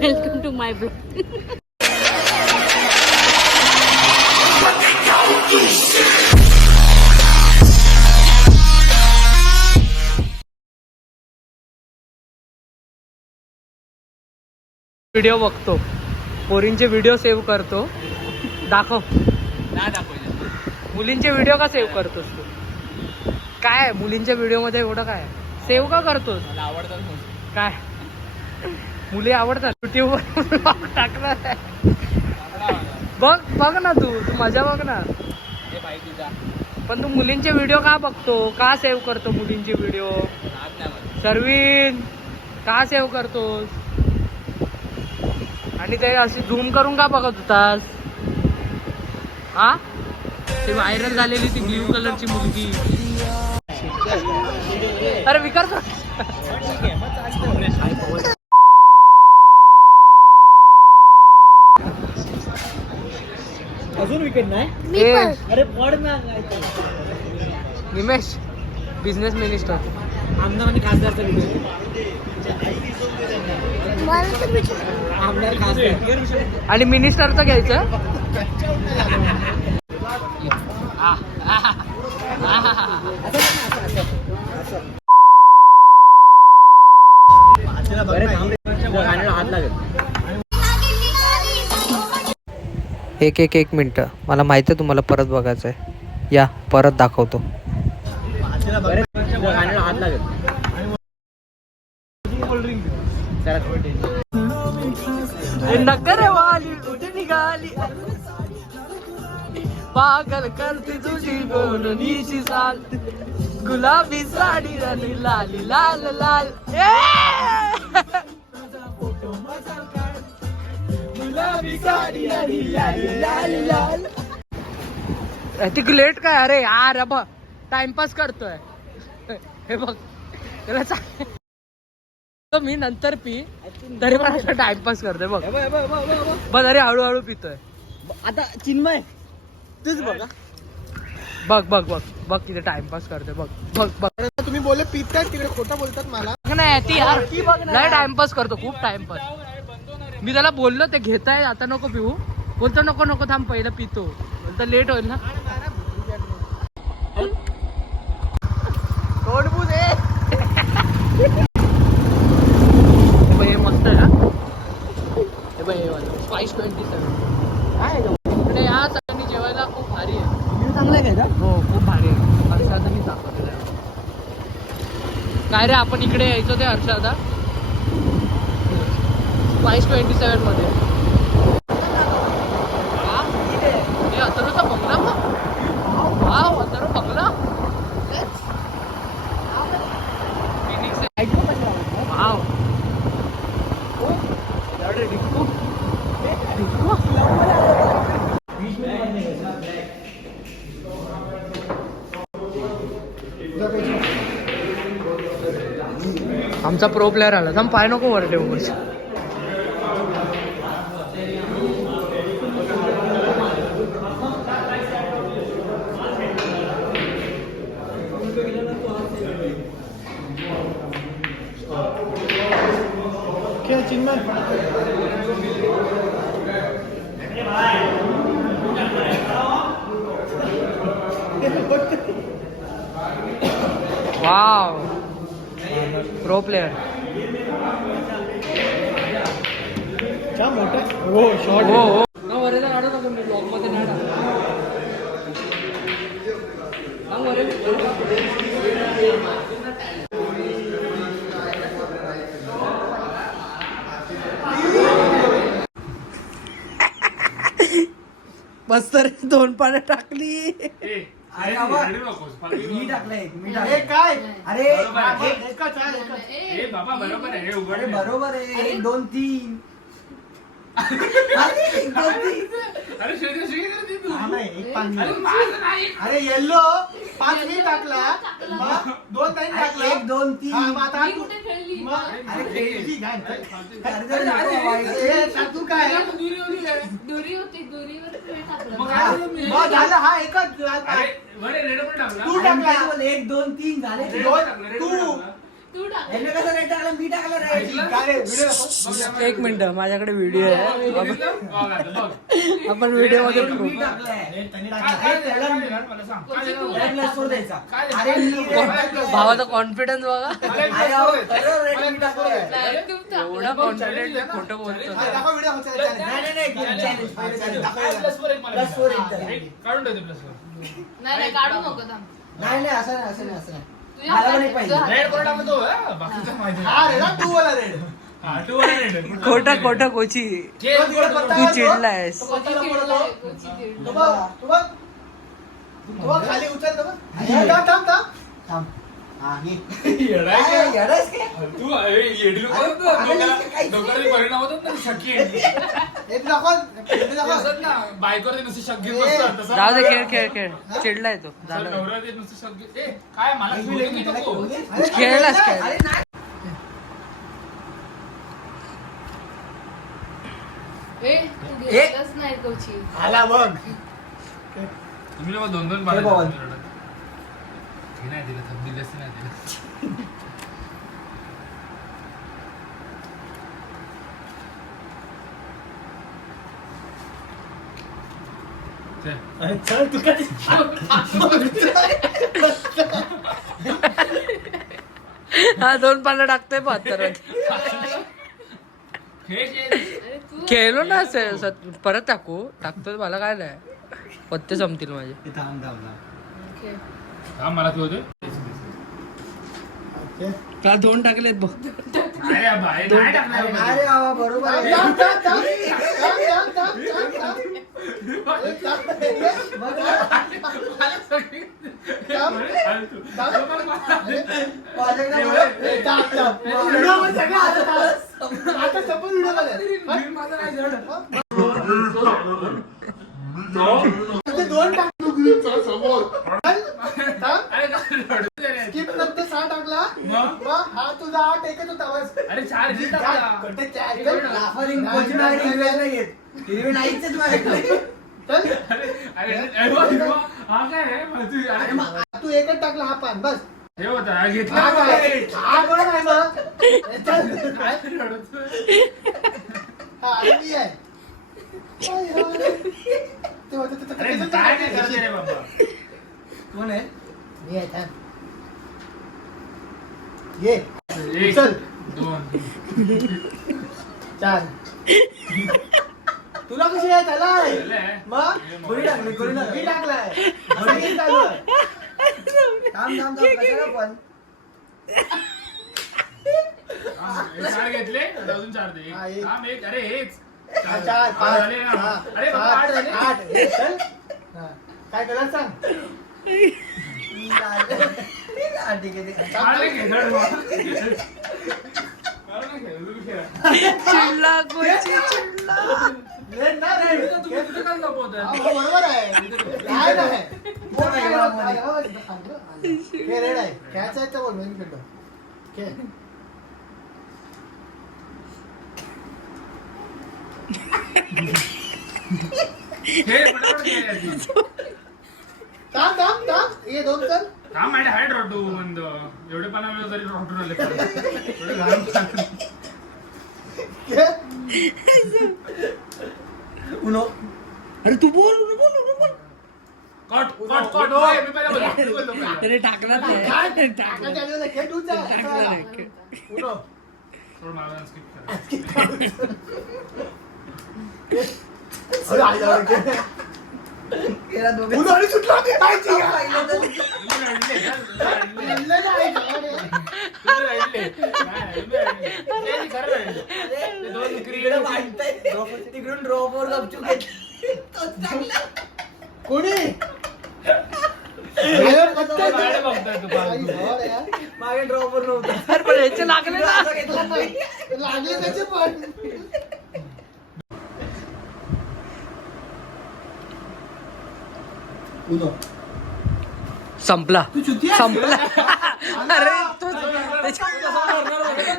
Welcome to my blog. Video बघतो, पोरींचे video save करतो. दाखव. नाही दाखवायचं. मुलींचे व्हिडिओ का सेव्ह करतोस तू? काय मुलींच्या व्हिडिओ मध्ये एवढं काय सेव्ह का करतोस? मला आवडतात. काय मुली आवडतात? युट्यूबवर टाकणार आहे. बघ बघ ना, तू मजा बघ ना. हे बाई तुझा. पण तू मुलींचे व्हिडिओ का बघतो? का सेव्ह करतो मुलींचे व्हिडिओ? सर्विन का सेव्ह करतोस? आणि ते अशी झूम करून का बघत होतास? हा, ते व्हायरल झालेली ती ब्ल्यू कलरची मुलगी. अरे विकार अजून विकेट नाही. अरे पड ना. निमेश बिझनेस मिनिस्टर, आमदार आणि खासदारचा व्हिडिओ. आमदार खासदार आणि मिनिस्टरचं घ्यायचं. हात लागेल. एक मिनिट, मला माहिती आहे तुम्हाला परत बघायचं आहे. या परत दाखवतो. हात लागेल. नकर वाली उठ निघाली, पागल करते तुझी बोलणीची चाल, गुलाबी साडी आणि लाली लाल लाल. गुलाबी साडी आणि लाली लाल लाल. ती लेट काय? अरे यार बघ, टाइमपास करतोय. हे बघ त्याला मी नंतर पी तरी पण असं टाइमपास करतोय. बघ बघ, अरे हळूहळू पितोय. आता चिन्मय तूच बघा. बघ बघ बघ बघ किती टाइमपास करतोय. बघ बघ बघ. तुम्ही बोलले पितात तिकडे खोटं बोलतात मला. नाही ती यार लय टाइमपास करतो, खूप टाइमपास. मी त्याला बोललो ते घेताय आता नको पिऊ, बोलतो नको नको थांब पहिलं पितो, बोलतो लेट होईल ना. हे मस्त आहे ना. हे बघ हे वाला स्पाइस 27 इकडे या सगळ्यांनी जेवायला खूप भारी आहे. चांगला आहे का? हो खूप भारी आहे. हर्षदानी दाखवलेलं आहे. काय रे आपण इकडे यायचो ते हर्षदा स्पाइस 27 मध्ये. हे अथर्वचा बंगला बघ. वाव अथर्व बंगला. वाव डिक्कू डिक्कू. आमचा प्रो प्लेअर आला. थांब पाय नको वर ठेवू. Chinmay wow pro player. क्या मोठा हो शॉर्ट. हो हो ना वरेला काढू नको, मी ब्लॉग मध्ये नाही टाकत. बस तर 2 पानं टाकली. अरे मी टाकलंय. काय अरे बाबा बरोबर आहे. अरे बरोबर आहे. 1 2 3. अरे 1 2 3. अरे येल्लो 5 मी टाकला, 2 टाइम टाकला. 1 2 3. अरे खेळली काय तू काय दोरी होती, दोरीवर टाकलं. मग झालं. हा एकच तू टाकला. 1 2 3 झाले. तू तू टाक. ह्याने कसं रेड टाकला मी टाकला रे काय रे व्हिडिओ दाखव. एक मिनिट माझ्याकडे व्हिडिओ आहे आपण व्हिडिओ मध्ये मी टाकलाय त्यांनी टाकलं. रेड प्लस फोर द्यायचा अरे मी red टाकलाय. भावाचा कॉन्फिडन्स बघा अरे अहो, खरं red मी टाकलाय. Direct तूच टाकलं. एवढा कॉन्फिडंट खोटं बोलतो हा, दाखव व्हिडिओ दाखव चॅनल. नाही challenge, पहिलं challenge. दाखव. प्लस फोर एक द्या. नाही काढू नको थांब. नाही असं नाही तुझ्या मला पण हातात- एक पाहिजे. तुझ्या हातात- हा रे ना तू वाला रेड. खोटं कोची तू चिडलायस कोची चिडलाय, कोची चिडलाय. तू बघ तू बघ खाली उचल तू बघ. थांब. थांब. हा, हे. काय, येडायस काय? परिणाम होतात ना शक्य हे तू दाखव. हे दाखव. बायकोवर नुसती शक्य ए, बसतात तसं. जाऊ दे खेळ चिडलाय तो सर, झालं. नवरा ते नुसतं शक्य ए, काय मला एक बोलू मिनिट, नको. अरे, खेळलास काय? अरे नाही. ए, तू घेतलंच नाही कोची. आला बघ. तुम्ही लोक दोन हे बारा बॉल. हे नाही दिलं तर दिलंच नाही दिलं. चल. अरे चल तू कधी हा 2 पानं टाकतोय 72 हे जे- अरे तू खेळलो ना परत टाकतोय मला काय नाही पत्ते संपतील माझे. थांब. ओके. हा मला तू होते त्याला 2 टाकलेत बघ. अरे बाय नाही टाकणार अरे बाबा. नाही रे बाबा, बरोबर आहे. बघ ना. माझ्याकडे दोन अरे काय रडू दे रे. स्किप नंतर 6 टाकला मग? मग हा तुझा 8 एकच होता बस. अरे 4 हिट टाकला. कुठे चार? लाफरिंग कोच माझ्याकडे हिरव्या नाही येत. हिरवी नाहीच आहेत माझ्याकडे. चल. अरे वा, हा काय आहे? माझी- अरे मा- तू एकच टाकला हा पान बस. हे होता हा घेतला हा काय? अरे, हा कोण आहे मग? चल. काय रडतोय? हा आणि मी आहे. ते होतं ते- अरे ते- काय नाही करत रे बाबा. कोण आहे? मी आहे थांब. ये 1 चल. 2 4 तुला कशी आहे त्याला मग कोणी टाकली? मी टाकलाय सगळी चालू आहे. थांब. कशाला पण? 4 घेतले अजून 4 दे. हा, एक. थांब, एक. अरे हेच 4 चार 5 झाले ना. अरे बाबा 8 झाले. 8 चल. हा. काय कलर सांग. हा, ठीक आहे. अरे घे, रड बाबा. अरे नाही खेळ, तुम्ही खेळा. चिडला कोची चिडला. रेड ना रेड. तुम्ही तिथे काय लपवताय? बरोबर आहे काय नाही. बोल काय हे रेड आहे खेळायचं आहे तर बोल मी खेळतो. खेळ. खेळ, पटापट खेळ याची. थांब ये 2 चल. थांब, माझ्या हाईट रडू बंद. एवढे पण आले तरी रडून आले. एवढे लहान पण. खेळ. उनो. अरे तू बोल कट. ओय, मी पहिला बोललो. मी बोललो पहिला. अरे टाकला काय? ते टाका चालू आहे. खेळ तूच जा. टाकला नाही. उनो. सोड मला skip करा. अरे आई जाऊ दे. केला दोघं. उनो आणि सुटला की काय ती? पाहिलं तर- तुम्ही रडले, रडले. रडलं नाही का रे? तुम्ही रडले. नाही, तुम्ही रडले. ते खरं रडले. ते 2 इकडं भांडताय. तिकडून ड्रॉपवर गपचूप घेतली. तोच टाकला. कोणी अरे पत्ता बाहेर बघताय तू आई फालतू. हो रे यार. मागे ड्रॉपवर नव्हतं. अरे पण याचे लागले ना. असं घेतला नाही. लागले त्याचे पण उनो. संपला तू चुती आहेस? संपला अरे तू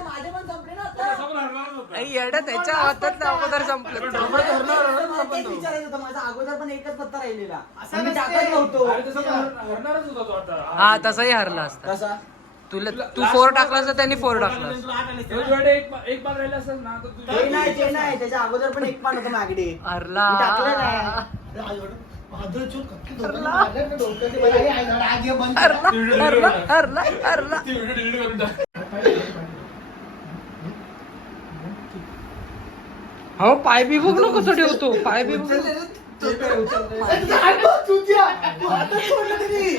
माझे पण संपले ना आता. समोर हरणारच होता. येड्या त्याच्या हातात अगोदर संपलं मला तेच विचारायचं होतं. माझा अगोदर पण एकच पत्ता राहिलेला. मी टाकत नव्हतो. अरे तसं हरणारच होता तो आता. हा तसाही हरला असता कसा? तुला तू 4 टाकलास तर त्यांनी 4 टाकलास. एक पान राहिला असेल ना तर तुझ्या ते नाही त्याच्या अगोदर पण एक पान होतं मागडे हरला. मी टाकलं नाही. माझं चूक कक्की दोघांनी मारलं ना डोक्यात. ते मला हे आहे ना, आज हे बंद कर. हरला. ती व्हिडिओ डिलीट करून टाक. हो पाय बी बघ ना कसं ठेवतो. पाय बी बघ. तुझा हात बघ, चुतिया. तू हातच सोडला तरी.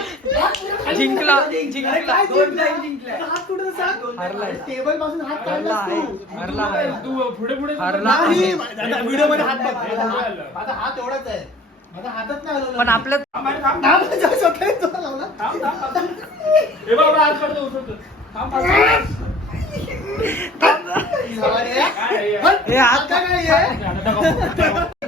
जिंकला. अरे काय दोन जिंकला? time जिंकलाय. हात कुठं सांग? हरलाय. टेबल पासून हात हरला काढलास आहे. तू. हरला आहे. तू पुढे पुढे हरला. नाही, माझा व्हिडिओ मध्ये हात बघ. माझा हात एवढाच आहे. माझा हातच नाही हलवला. पण आपल्या थांब थांब, जा, स्वतः तुला लावला. हे बाबा आज काढतो उचलतो. थांब जावा रे. काय हे हात काय आहे? आहे?